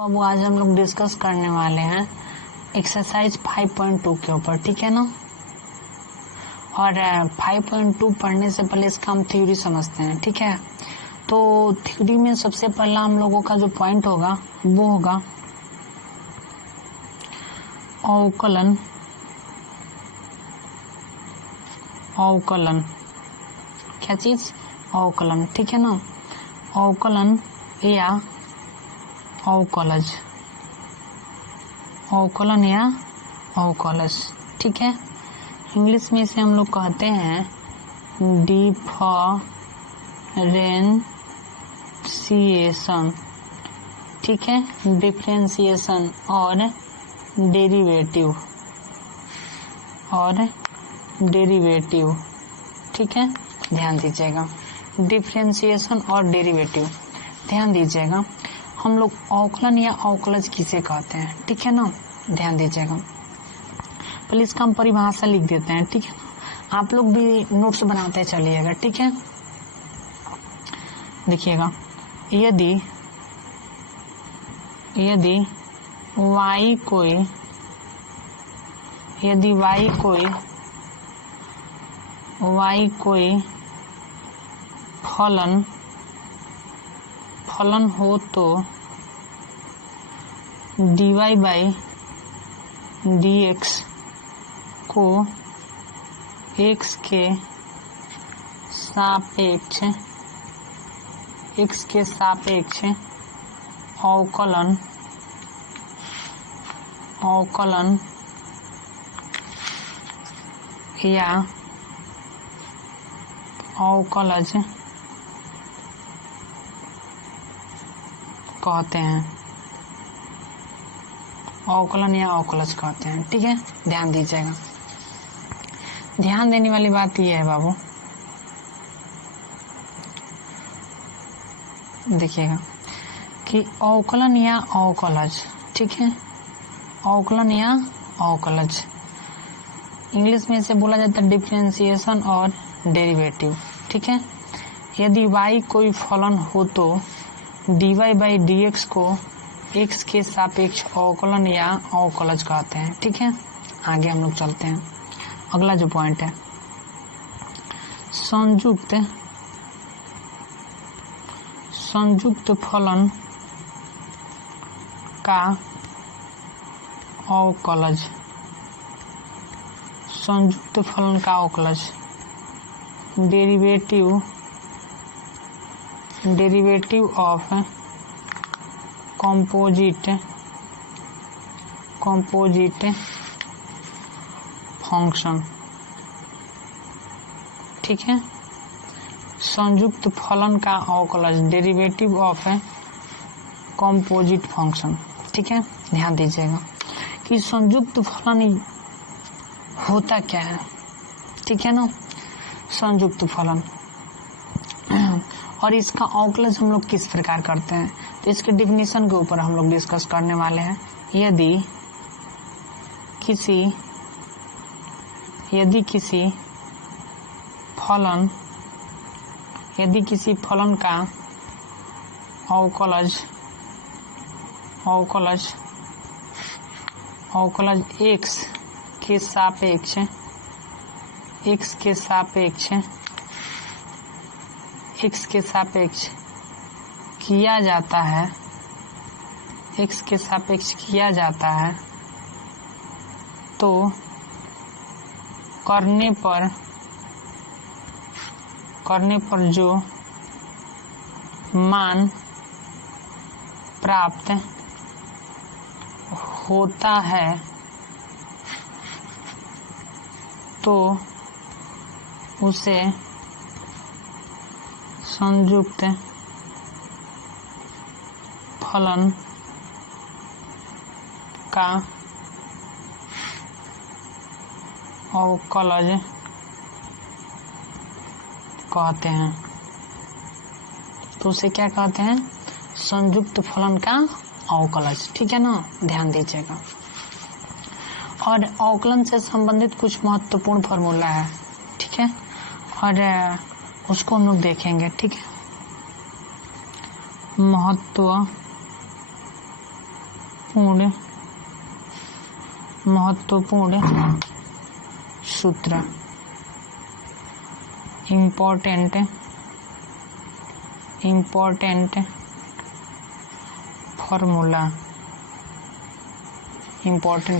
अब आज हम लोग डिस्कस करने वाले हैं एक्सरसाइज 5.2 के ऊपर, ठीक है ना। और 5.2 पढ़ने से पहले इसका हम थ्योरी समझते हैं, ठीक है। तो थ्योरी में सबसे पहला हम लोगों का जो पॉइंट होगा वो होगा अवकलन। अवकलन क्या चीज? अवकलन, ठीक है ना। अवकलन या अवकलज, अवकलन या अवकलज, ठीक है। इंग्लिश में इसे हम लोग कहते हैं डिफरेंशिएशन, ठीक है। डिफरेंशिएशन और डेरिवेटिव, ठीक है। ध्यान दीजिएगा, डिफरेंशिएशन और डेरिवेटिव, ध्यान दीजिएगा। हम लोग अवकलन या अवकलज किसे कहते हैं, ठीक है ना। ध्यान दीजिएगा, पहले इसका हम परिभाषा लिख देते हैं, ठीक है। आप लोग भी नोट्स बनाते चलिएगा, ठीक है। देखिएगा, यदि y कोई फलन हो तो dy बाई dx को x के सापेक्ष अवकलन या अवकलज कहते हैं। अवकलन या अवकलज कहते हैं, ठीक है। ध्यान दीजिएगा, ध्यान देने वाली बात यह है बाबू, देखिएगा कि अवकलन या अवकलज, ठीक है। अवकलन या अवकलज इंग्लिश में इसे बोला जाता है डिफरेंशिएशन और डेरिवेटिव, ठीक है। यदि y कोई फलन हो तो dy बाई dx को x के सापेक्ष अवकलन या अवकलज कहते हैं, ठीक है। आगे हम लोग चलते हैं। अगला जो पॉइंट है, संयुक्त फलन का अवकलज, संयुक्त फलन का अवकलज, डेरिवेटिव ऑफ कंपोजिट फंक्शन, ठीक है। संयुक्त फलन का अवकलज, डेरिवेटिव ऑफ कंपोजिट फंक्शन, ठीक है। ध्यान दीजिएगा कि संयुक्त फलन होता क्या है, ठीक है ना। संयुक्त फलन और इसका अवकलज हम लोग किस प्रकार करते हैं, तो इसके डिफिनीशन के ऊपर हम लोग डिस्कस करने वाले हैं। यदि किसी फलन का अवकलज x के सापेक्ष किया जाता है, तो करने पर जो मान प्राप्त होता है तो उसे संयुक्त फलन का अवकलज कहते हैं। तो उसे क्या कहते हैं? संयुक्त फलन का अवकलज, ठीक है ना। ध्यान दीजिएगा। और अवकलन से संबंधित कुछ महत्वपूर्ण फॉर्मूला है, ठीक है, और उसको हम लोग देखेंगे, ठीक है। महत्वपूर्ण सूत्र, इम्पोर्टेंट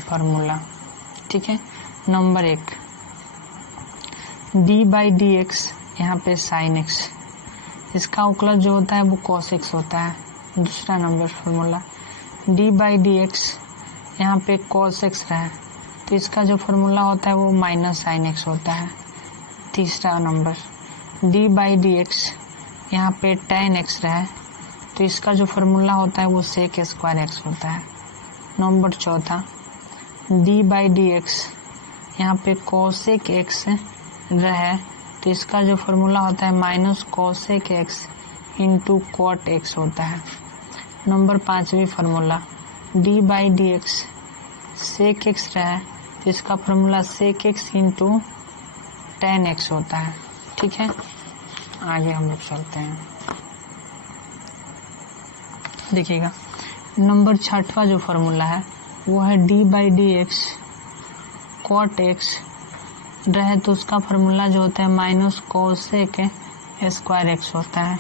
फार्मूला, ठीक है। नंबर 1, d/dx, यहाँ पे sin x, इसका अवकलज जो होता है वो cos x होता है। दूसरा नंबर फार्मूला, d/dx, यहाँ पे cos x रहा है तो इसका जो फार्मूला होता है वो माइनस sin x होता है। तीसरा नंबर, d/dx, यहाँ पे tan x रहा है तो इसका जो फार्मूला होता है वो sec² x होता है। नंबर चौथा, d/dx, यहाँ पे cosec x रहे तो इसका जो फार्मूला होता है minus cosec x into cot x होता है। नंबर 5वीं फार्मूला, d/dx, sec x रहे तो इसका formula sec x into tan x होता है, ठीक है। आगे हम लोग चलते हैं, देखिएगा। नंबर 6वां जो फार्मूला है वो है d/dx cot x रहे तो उसका फार्मूला जो होता है माइनस cosec² x होता है।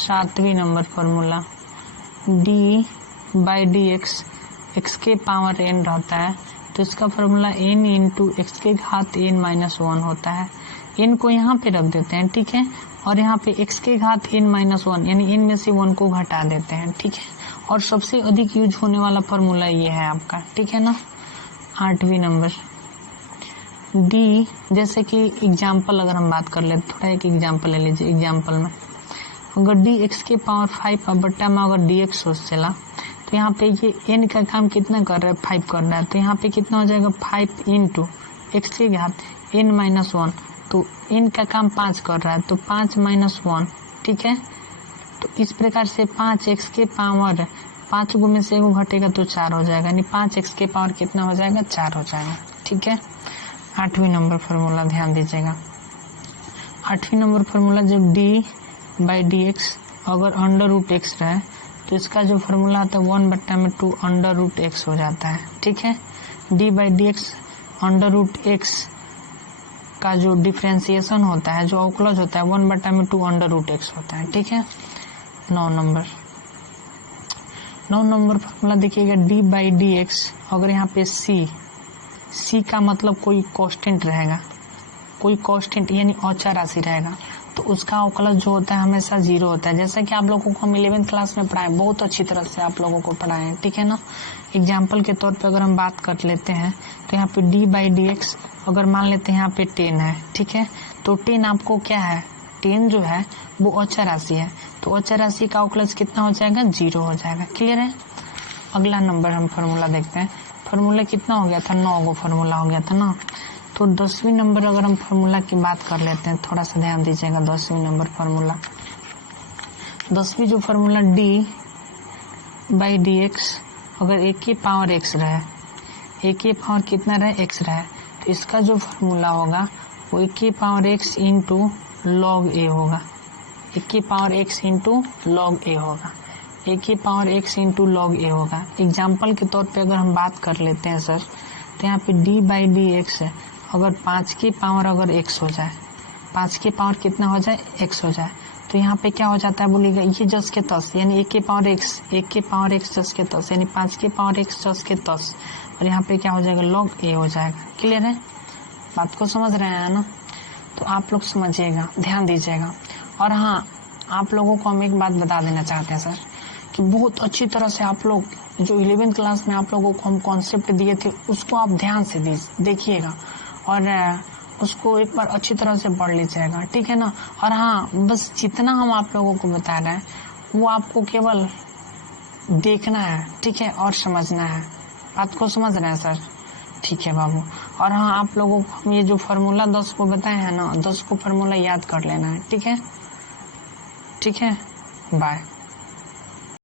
7वीं नंबर फार्मूला, d/dx x के पावर n रहता है तो इसका फार्मूला n इंटू x के घात n-1 होता है। n को यहाँ पे रख देते हैं, ठीक है, और यहाँ पे x के घात n-1 यानी n में से 1 को घटा देते हैं, ठीक है। और सबसे अधिक यूज होने वाला फार्मूला ये है आपका, ठीक है ना। 8वीं नंबर, d, जैसे कि एग्जाम्पल अगर हम बात कर ले, थोड़ा एक एग्जाम्पल ले लीजिए। एग्जाम्पल में अगर d x के पावर 5 बट्टा में अगर dx हो चला तो यहाँ पे ये n का काम कितना कर रहा है, 5 कर रहा है, तो यहाँ पे कितना हो जाएगा 5 इंटू x के घात n-1, तो n का काम 5 कर रहा है तो 5 - 1, ठीक है। तो इस प्रकार से 5x के पावर 5 गो में से 1 घटेगा तो 4 हो जाएगा, यानी 5x के पावर कितना हो जाएगा, 4 हो जाएगा, ठीक है। 8वीं नंबर फार्मूला ध्यान दीजिएगा। 8वीं नंबर फार्मूला, जब d/dx अगर √x रहे तो इसका जो फार्मूला आता है 1/2 √x हो जाता है, ठीक है। d/dx √x का जो डिफरेंशिएशन होता है, जो अवकलज होता है 1/2 √x होता है, ठीक है। 9 नंबर फार्मूला देखिएगा, d/dx अगर यहाँ पे c का मतलब कोई कांस्टेंट रहेगा, कोई कांस्टेंट यानी औचा राशि रहेगा तो उसका अवकलज जो होता है हमेशा 0 होता है। जैसा कि आप लोगों को हम 11th क्लास में पढ़ाए, बहुत अच्छी तरह से आप लोगों को पढ़ाए हैं, ठीक है ना। एग्जाम्पल के तौर पे अगर हम बात कर लेते हैं तो यहाँ पे d/dx अगर मान लेते हैं यहाँ पे 10 है, ठीक है, तो 10 आपको क्या है, 10 जो है वो औचा राशि है तो औचा राशि का अवकलज कितना हो जाएगा, 0 हो जाएगा, क्लियर है। अगला नंबर हम फार्मूला देखते हैं। फार्मूला कितना हो गया था, 9 गो फार्मूला हो गया था ना। तो 10वीं नंबर अगर हम फार्मूला की बात कर लेते हैं, थोड़ा सा ध्यान दीजिएगा। 10वीं नंबर फार्मूला, 10वीं जो फार्मूला d/dx अगर a के पावर x रहे, a के पावर कितना रहे, x रहे, तो इसका जो फार्मूला होगा वो a के power x into log a होगा, a के power x into log a होगा, a के power x into log a होगा। एग्जाम्पल के तौर पे अगर हम बात कर लेते हैं सर, तो यहाँ पे d/dx है, अगर 5 की पावर अगर x हो जाए, 5 की पावर कितना हो जाए, x हो जाए, तो यहाँ पे क्या हो जाता है बोलिएगा, ये 10 के 10 यानी 1 के पावर x 10 के 10 यानी 5 के पावर x 10 के 10, और यहाँ पे क्या हो जाएगा, log a हो जाएगा। क्लियर है, बात को समझ रहे हैं ना। तो आप लोग समझिएगा, ध्यान दीजिएगा। और हाँ, आप लोगों को हम एक बात बता देना चाहते हैं सर कि बहुत अच्छी तरह से आप लोग जो 11th क्लास में आप लोगों को हम कॉन्सेप्ट दिए थे उसको आप ध्यान से देखिएगा और उसको एक बार अच्छी तरह से पढ़ लीजिएगा, ठीक है ना। और हाँ, बस जितना हम आप लोगों को बता रहे हैं वो आपको केवल देखना है, ठीक है, और समझना है। बात को समझ रहे हैं सर, ठीक है बाबू। और हाँ, आप लोगों को हम ये जो फार्मूला 10 को बताए हैं ना, 10 को फार्मूला याद कर लेना है, ठीक है, ठीक है, बाय।